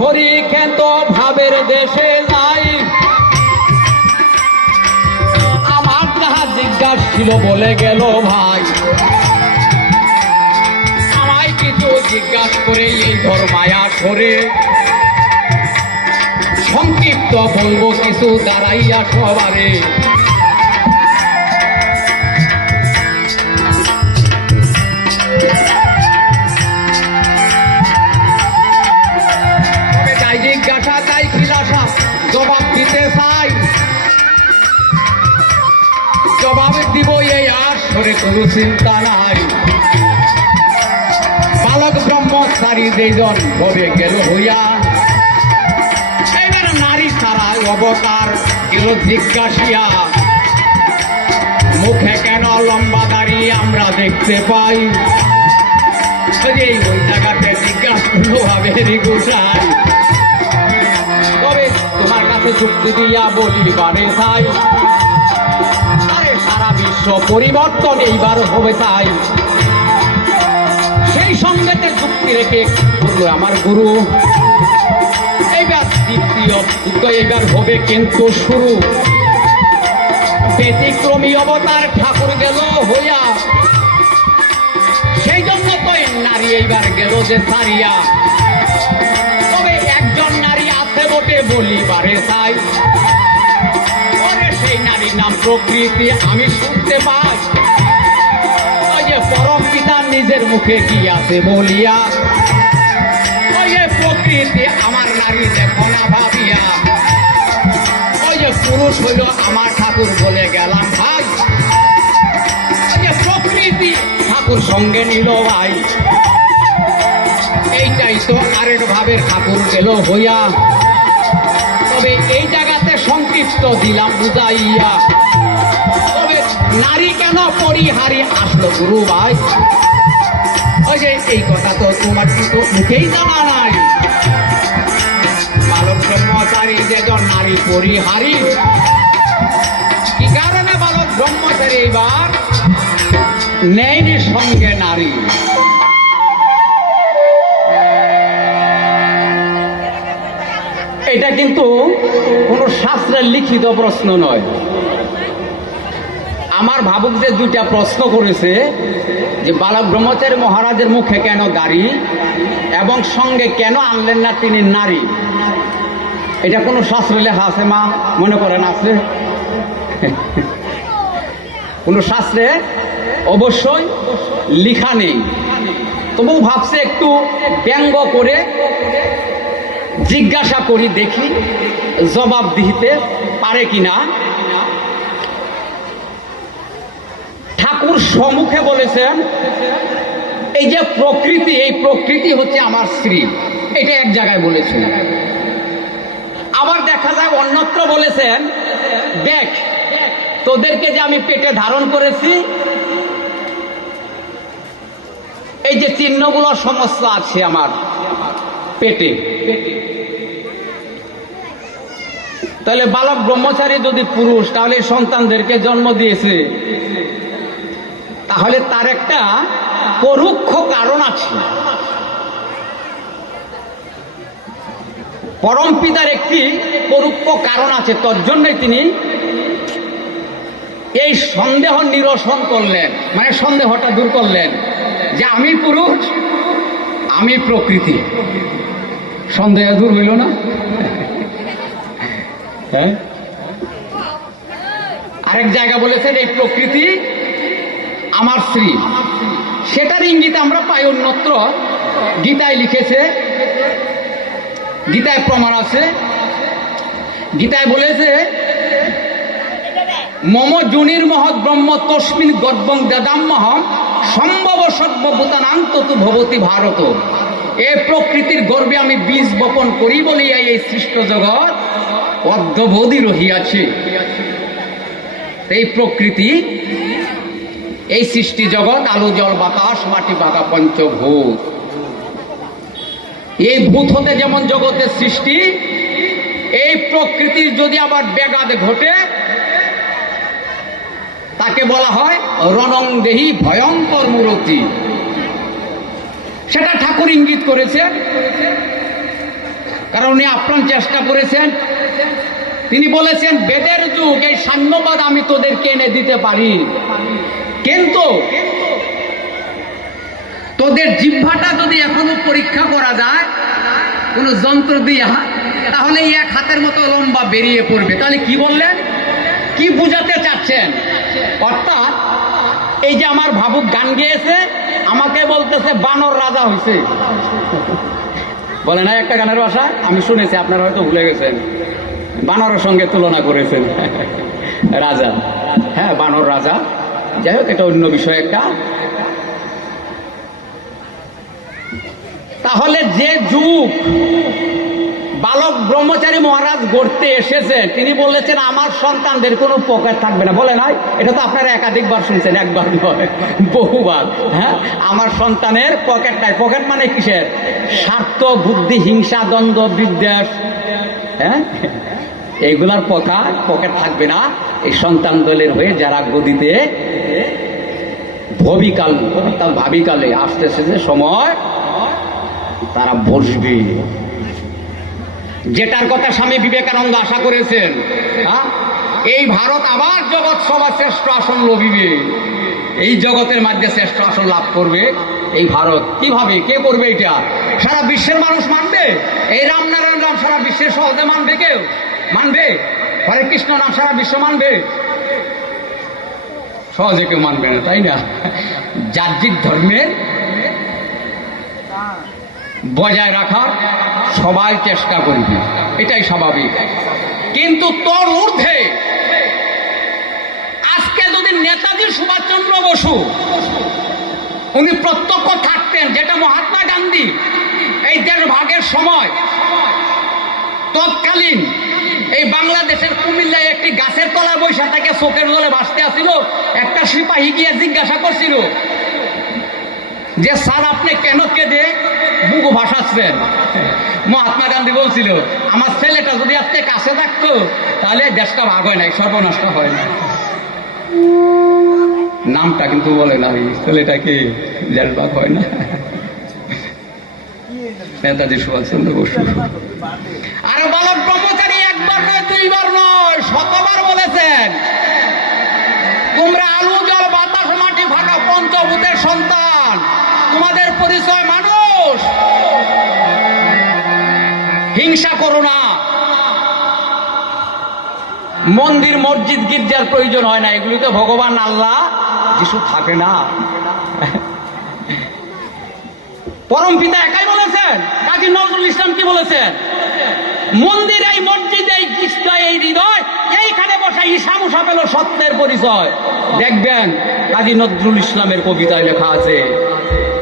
হরি খ্যাত ভাবের দেশে যাই। আমার যাহা জিজ্ঞাসা ছিল বলে গেল ভাই, আমায় কিছু জিজ্ঞাসা করে এই ধর্মায়া করে সংক্ষিপ্ত বলবো কিছু দাঁড়াইয়া সবারে। জিজ্ঞাসা চাই খিলাসা জবাব দিতে চাই, জবাব দিব এই আসরে কোনো চিন্তা নাই। বালক ব্রহ্মচারী যেজন ভবে গেল হইয়া, এবার নারী ছাড়া অবতার গেল জিজ্ঞাসিয়া। মুখে কেন লম্বা দাড়ি আমরা দেখতে পাই, ওই জায়গাতে জিজ্ঞাসা করলো ভাবেরি গোসাই। তবে তোমার কাছে যুক্তি দিয়া বলি বারে চাই, আরে সারা বিশ্ব পরিবর্তন এইবার হবে তাই। সেই সঙ্গে যুক্তি রেখে বললো আমার গুরু, এইবার দ্বিতীয় যুদ্ধ এইবার হবে কিন্তু শুরু। ব্যতিক্রমী অবতার ঠাকুর গেল হইয়া, সেই জন্য তো নারী এইবার গেল যে সারিয়া। তবে একজন নারী আছে বটে বলিবারে চাই, ওরে সেই নারীর নাম প্রকৃতি আমি শুনতে পাই। ওই যে পরম পিতা নিজের মুখে কি আছে বলিয়া, ওই যে প্রকৃতি আমার নারী দেখো না ভাবিয়া। ওই যে পুরুষ হইল আমার ঠাকুর বলে গেলাম ভাই, ওই যে প্রকৃতি ঠাকুর সঙ্গে নিল ভাই। এইটাই তো আরেক ভাবের ঠাকুর গেল হইয়া। তবে এই জায়গাতে সংক্ষিপ্ত দিলাম বুঝাইয়া। তবে নারী কেন পরিহারি আসলো গুরু ভাই, ওই যে এই কথা তো তোমার কিন্তু মুখেই জানা নাই। বালক ব্রহ্মচারী যেজন নারী পরিহারি, কি কারণে বালক ব্রহ্মচারী এবার নেয়নি সঙ্গে নারী? এটা কিন্তু কোন শাস্ত্রের লিখিত প্রশ্ন নয়। আমার ভাবুক যে দুইটা প্রশ্ন করেছে যে বালক ব্রহ্মচারী মহারাজের মুখে কেন দাড়ি এবং সঙ্গে কেন আনলেন না তিনি নারী, এটা কোন শাস্ত্রে লেখা আছে মা মনে করেন আছে? কোন শাস্ত্রে অবশ্যই লিখা নেই। তবু ভাবছে একটু ব্যঙ্গ করে জিজ্ঞাসা করি, দেখি জবাব দিতে পারে কিনা। ঠাকুর সম্মুখে বলেছেন এই যে প্রকৃতি, এই প্রকৃতি হচ্ছে আমার স্ত্রী, এটা এক জায়গায় বলেছেন। আবার দেখা যায় অন্যত্র বলেছেন, দেখ তোদেরকে যে আমি পেটে ধারণ করেছি, এই যে চিহ্নগুলো সমস্ত আছে আমার পেটে। তাহলে বালক ব্রহ্মচারী যদি পুরুষ, তাহলে সন্তানদেরকে জন্ম দিয়েছে, তাহলে তার একটা পরোক্ষ কারণ আছে। পরম পিতার একটি পরোক্ষ কারণ আছে, তোর জন্যই তিনি এই সন্দেহ নিরসন করলেন, মানে সন্দেহটা দূর করলেন যে আমি পুরুষ আমি প্রকৃতি। সন্দেহ দূর হইল না? হ্যাঁ, আরেক জায়গা বলেছেন এই প্রকৃতি আমার স্ত্রী, সেটার ইঙ্গিত আমরা পাই অন্যত্র। গীতায় লিখেছে, গীতায় প্রমাণ আছে। গীতায় বলেছে মম জুনির মহৎ ব্রহ্ম তস্মিন গর্ভং দদাম্যহম সম্ভব সর্বভূতানাং ততু ভবতি ভারত। এ প্রকৃতির গর্ভে আমি বীজ বপন করি বলিয়া এই সৃষ্ট জগৎ অদ্যবধি রহিয়াছে। এই প্রকৃতি, এই সৃষ্টি জগৎ, আলো জল বাতাস মাটি বাগা পঞ্চভূত, এই ভূত হতে যেমন জগতের সৃষ্টি, এই প্রকৃতির যদি আবার ব্যাঘাত ঘটে তাকে বলা হয় রণং দেহি ভয়ঙ্কর মূরতি। সেটা ঠাকুর ইঙ্গিত করেছে। কারণ উনি আপ্রাণ চেষ্টা করেছেন। তিনি বলেছেন বেদের যুগ, এই সাম্যবাদ আমি তোদেরকে এনে দিতে পারি, কিন্তু তোদের জিহ্বাটা যদি এখনো পরীক্ষা করা যায় কোন যন্ত্র দিয়া, তাহলে এক হাতের মতো লম্বা বেরিয়ে পড়বে। তাহলে কি বললেন, কি বুঝাতে চাচ্ছেন? অর্থাৎ এই যে আমার ভাবুক গান গেয়েছে, আমাকে বলতেছে বানর রাজা হয়েছে, বলে না একটা গানের ভাষা, আমি শুনেছি, আপনারা হয়তো ভুলে গেছেন, বানরের সঙ্গে তুলনা করেছেন রাজা। হ্যাঁ, বানর রাজা, যাই হোক, এটা অন্য বিষয় একটা। তাহলে যে যুগ বালক ব্রহ্মচারী মহারাজ গড়তে এসেছেন, তিনি বলেছেন আমার সন্তানদের কোনো পকেট থাকবে না। বলে নাই? এটা তো আপনারা একাধিকবার শুনছেন, একবার নয়, বহুবার। হ্যাঁ, আমার সন্তানের পকেট নাই। পকেট মানে কিসের? স্বার্থ, বুদ্ধি, হিংসা, দ্বন্দ্ব, বিদ্বেষ, হ্যাঁ, এইগুলার পকেট থাকবে না। এই সন্তান দলের হয়ে যারা গদিতে ভাবিকালে আসতেছে যে সময়, তারা বসবে। যেটার কথা স্বামী বিবেকানন্দ আশা করেছেন, এই ভারত আবার জগৎ সবার শ্রেষ্ঠ আসন লভিবে, এই জগতের মধ্যে শ্রেষ্ঠ আসন লাভ করবে এই ভারত। কিভাবে, কে করবে এটা? সারা বিশ্বের মানুষ মানবে? এই রামনারায়ণ রাম সারা বিশ্বের সহজে মানবে? কেউ মানবে? হরে কৃষ্ণ নাম সারা বিশ্ব মানবে? সহজে কেউ মানবে না, তাই না? জাতিক ধর্মের বজায় রাখার সবাই চেষ্টা করবে, এটাই স্বাভাবিক। কিন্তু তোর ঊর্ধ্বে আজকে যদি নেতাজি সুভাষচন্দ্র বসু উনি প্রত্যক্ষ থাকতেন, যেটা মহাত্মা গান্ধী এই দেশ ভাগের সময় তৎকালীন এই বাংলাদেশের কুমিল্লায় একটি গাছের তলায় বৈশা থেকে চোখের জলে ভাসতে আসছিল, একটা সিপাহী গিয়ে জিজ্ঞাসা করছিল যে স্যার আপনি কেন কেঁদে বুক ভাসাচ্ছেন? মহাত্মা গান্ধী বলছিল আমার ছেলেটা যদি আপনি কাছে থাকতো তাহলে দেশটা ভাগ হয় না, সর্বনষ্ট হয় না। নামটা কিন্তু বলে না, ওই ছেলেটাকে দেশ ভাগ হয় না, নেতাজি সুভাষচন্দ্র বসু। আর বালক ব্রহ্মচারী একবার নয়, দুইবার নয়, শতবার বলেছেন তোমরা আলু জল বাতাস মাটি ফাঁকা পঞ্চভূতের সন্তান, তোমাদের পরিচয় মানুষ, হিংসা করো না। মন্দির মসজিদ গির্জার প্রয়োজন হয় না, এগুলিতে ভগবান আল্লাহ যিশু থাকে না। পরম পিতা একাই বলেছেন। কাজী নজরুল ইসলাম কি বলেছেন? মন্দির এই মসজিদ এই কৃষ্ণ এই হৃদয়, এইখানে বসে ঈশা মুসা পেল সত্যের পরিচয়। দেখবেন কাজী নজরুল ইসলামের কবিতায় লেখা আছে,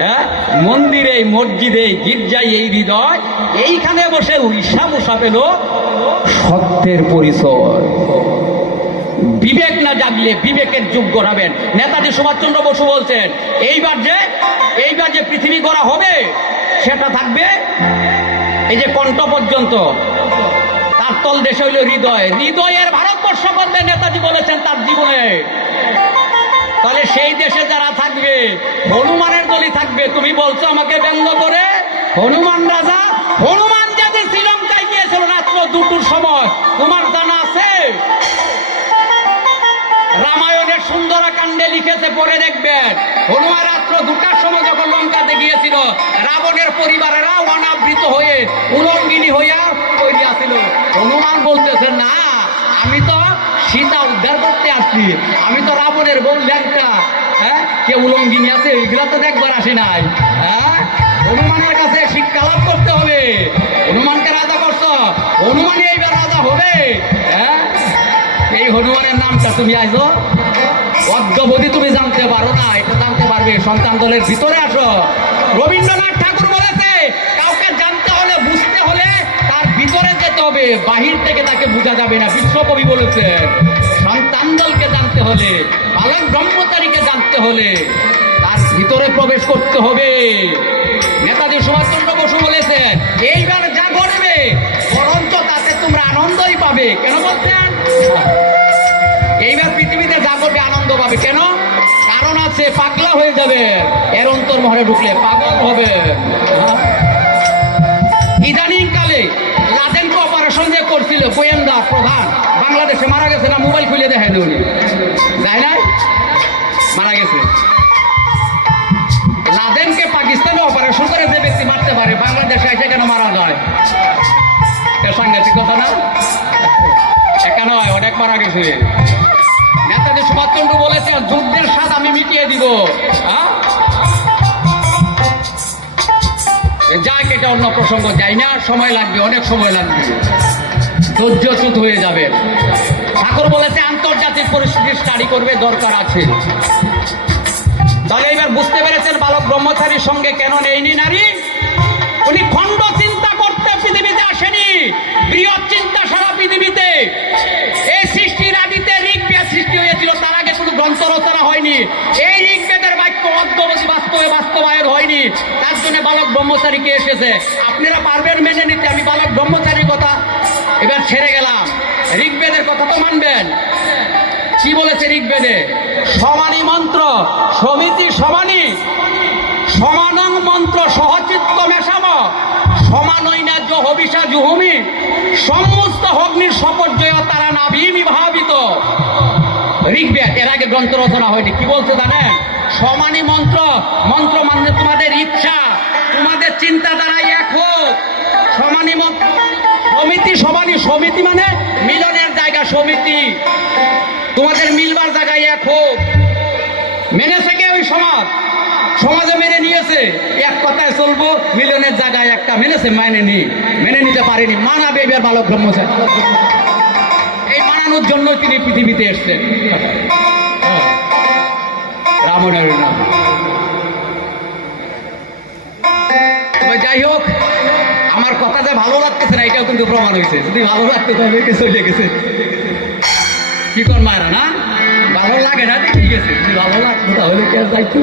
হ্যাঁ, মন্দিরে মসজিদে গির্জায় এই হৃদয়, এইখানে বসে ঈশা মুসা পেল সত্যের পরিচয়। বিবেক না জাগলে বিবেকের যোগ্য হবেন। নেতাজি সুভাষচন্দ্র বসু বলছেন এইবার যে পৃথিবী গড়া হবে সেটা থাকবে এই যে কণ্ঠ পর্যন্ত, তার তল দেশে হইল হৃদয়, হৃদয়ের ভারতবর্ষ করবে নেতাজি বলেছেন তার জীবনে। তাহলে সেই দেশে যারা থাকবে হনুমানের দলই থাকবে। তুমি বলছো আমাকে ব্যঙ্গ করে, হনুমান রাজা, হনুমান যদি শ্রীলঙ্কায় গিয়েছিল রাত্র 2টোর সময়, তোমার জানা আছে? রামায়ণের সুন্দরাকাণ্ডে লিখেছে, পড়ে দেখবেন, হনুমান রাত্র 2টার সময় যখন লঙ্কাতে গিয়েছিল, রাবণের পরিবারেরা অনাবৃত হয়ে উলঙ্গিনী হইয়া করিয়াছিল। হনুমান বলতেছে না, আমি তো সীতা উদ্ধার করতে আসছি, আমি তো রাবণের বউ ল্যাংটা, হ্যাঁ, কে উলঙ্গিনী আছে এইগুলা তো দেখবার আসি নাই। হ্যাঁ, হনুমানের কাছে শিক্ষা লাভ করতে হবে। হনুমানকে রাজা করছো, হনুমানই এইবার রাজা হবে। হ্যাঁ, এই হনুমানের নামটা তুমি আইছো অদ্যবধি তুমি জানতে পারো না, এটা জানতে পারবে। সন্তান দলের ভিতরে আসো। রবীন্দ্রনাথ ঠাকুর বলেছে কাউকে জানতে হলে, বুঝতে হলে তার ভিতরে যেতে হবে, বাহির থেকে তাকে বোঝা যাবে না। বিশ্বকবি বলেছেন সন্তান দলকে জানতে হলে, বালক ব্রহ্মচারীকে জানতে হলে তার ভিতরে প্রবেশ করতে হবে। নেতাজি সুভাষচন্দ্র বসু বলেছেন এইবার যা ঘটবে বরঞ্চ তাতে তোমরা আনন্দই পাবে। কেন বলছেন? এইবার পৃথিবীতে যা ঘটবে আনন্দ পাবে। কেন? কারণ আছে, পাগলা হয়ে যাবে, এর অন্তর্মহলে ঢুকলে পাগল হবে। ইদানিং কালে গেছে উনি, যায় নাই, মারা গেছে। লাদেনকে পাকিস্তানে অপারেশন করে যে ব্যক্তি মারতে পারে, বাংলাদেশে এসে কেন মারা যায়? এটা সাংঘাতিক কথা না? একা নয়, অনেক মারা গেছে। নেতাজি সুভাষচন্দ্র বলেছেন যুদ্ধের স্বাদ আমি মিটিয়ে দিব। যাক, এটা অন্য প্রসঙ্গ, যাই না, সময় লাগবে, অনেক সময় লাগবে, ধৈর্যচ্যুত হয়ে যাবে। ঠাকুর বলেছে আন্তর্জাতিক পরিস্থিতি স্টাডি করবে, দরকার আছে। তাহলে এবার বুঝতে পেরেছেন বালক ব্রহ্মচারীর সঙ্গে কেন নেইনি নারী? উনি খণ্ড চিন্তা করতে পৃথিবীতে আসেনি, বৃহৎ চিন্তা সারা পৃথিবীতে। এই সৃষ্টির আদিতে ঋগ্বেদ সৃষ্টি হয়েছিল, তার আগে কোনো গ্রন্থ রচনা হয়নি। এই ঋগ্বেদের বাক্য অদ্যবধি বাস্তবায়ন হয়নি, তার জন্য বালক ব্রহ্মচারীকে এসেছে। আপনারা পারবেন মেনে নিতে? আমি বালক ব্রহ্মচারীর কথা এবার ছেড়ে গেলাম, ঋগ্বেদের কথা তো মানবেন। কি বলেছে ঋগ্বেদে? সমানি মন্ত্র সমিতি সমানি, সমানং মন্ত্র সহচিত্ত মেশাম, সমানৈনাজ্য হবিষা জুহুমি, সমস্ত অগ্নির সপর্যয় তারা নাভিমি ভাবিত। ঋগ্বেদ, এর আগে গ্রন্থ রচনা হয়নি। কি বলছে জানেন? সমানি মন্ত্র, মন্ত্র মানে তোমাদের ইচ্ছা, তোমাদের চিন্তাধারা এক হোক। সমানি মন্ত্র, সমিতি সমানি, সমিতি মানে মিলনের জায়গা, সমিতি তোমাদের মিলবার জায়গায় এক হোক। মেনেছে কে? ওই সমাজ, সমাজে মেনে নিয়েছে। এক কথায় চলবো, মিলনের জায়গায় একটা মেনেছে, মেনে নিতে পারেনি, মানাবে এবার বালক ব্রহ্মচারী। এই মানানোর জন্য তিনি পৃথিবীতে এসছেন। রামনের নাম। যাই হোক, আমার কথা যে ভালো লাগতেছে না এটাও কিন্তু প্রমাণ হয়েছে। যদি ভালো লাগতো তাহলে চলে গেছে। কি কর মারা না, ভালো লাগে না, ঠিক আছে। যদি ভালো লাগতো তাহলে কে যাইতো।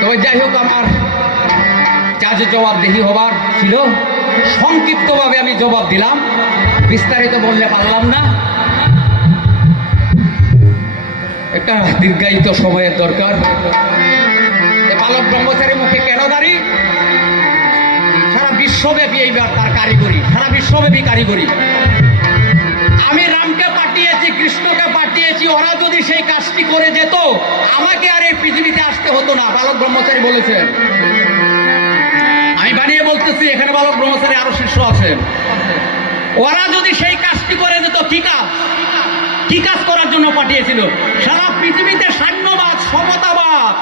তবে যাই হোক, আমার যা যে জবাবদিহি হবার ছিল সংক্ষিপ্তভাবে আমি জবাব দিলাম, বিস্তারিত বললে পারলাম না। একটা দীর্ঘায়িত সময়ের দরকার। বালক ব্রহ্মচারী মুখে কেন দাঁড়ি? সারা বিশ্বব্যাপী এইবার তার কারিগরি, সারা বিশ্বব্যাপী কারিগরি। আমি রামকে পাঠিয়েছি, কৃষ্ণকে পাঠিয়েছি, ওরা যদি সেই কাজটি করে যেত আমাকে আর এই পৃথিবীতে আসতে হতো না, বালক ব্রহ্মচারী বলেছেন। আমি বানিয়ে বলতেছি, এখানে বালক ব্রহ্মচারী আরো শিষ্য আছেন। ওরা যদি সেই কাজটি করে যেত, কি কাজ করার জন্য পাঠিয়েছিল? সারা পৃথিবীতে সাম্যবাদ, সমতাবাদ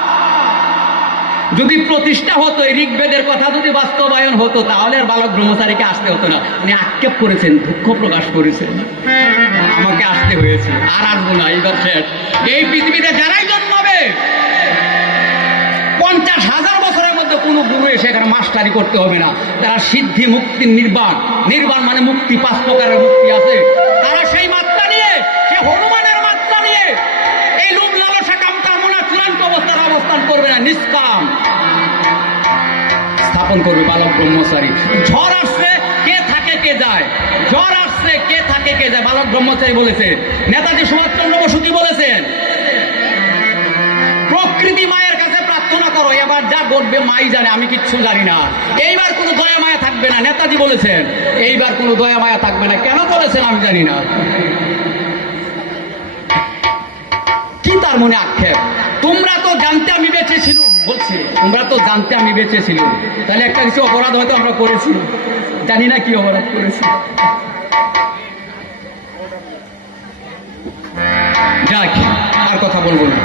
যদি প্রতিষ্ঠা হতো, এই ঋগ্বেদের কথা যদি বাস্তবায়ন হতো, তাহলে আর বালক ব্রহ্মচারীকে আসতে হতো না। উনি আক্ষেপ করেছেন, দুঃখ প্রকাশ করেছেন, আমাকে আসতে হয়েছে, আর আসবো না, এইবার শেষ। এই পৃথিবীতে যারাই জন্মাবে 50,000 বছরের মধ্যে কোনো গুরু এসে এখানে মাস্টারি করতে হবে না। তারা সিদ্ধি, মুক্তি, নির্বাণ, নির্বাণ মানে মুক্তি, 5 প্রকারের মুক্তি আছে। তারা সেই মাত্রা নিয়ে, সে হনুমানের মাত্রা নিয়ে এই লোভ লালসা কাম কামনা চূড়ান্ত অবস্থার অবস্থান করবে না, নিষ্কাম স্থাপন করবে বালক ব্রহ্মচারী। ঝড় আসছে, কে থাকে কে যায়, ঝড় আসছে, কে থাকে কে যায়, বালক ব্রহ্মচারী বলেছে। নেতাজি সুভাষচন্দ্র বসু কি বলেছেন? প্রকৃতি মায়ের কাছে প্রার্থনা করো, এবার যা ঘটবে মাই জানে, আমি কিচ্ছু জানি না। এইবার কোনো দয়া মায়া থাকবে না, নেতাজি বলেছেন। এইবার কোনো দয়া মায়া থাকবে না। কেন বলেছেন আমি জানি না। কি তার মনে আক্ষেপ? তোমরা তো জানতে আমি বেঁচে ছিল, বলছে তোমরা তো জানতে আমি বেঁচে ছিল, তাহলে একটা কিছু অপরাধ হয়তো আমরা করেছি, জানি না কি অপরাধ করেছি। যাক, আর কথা বলবো না।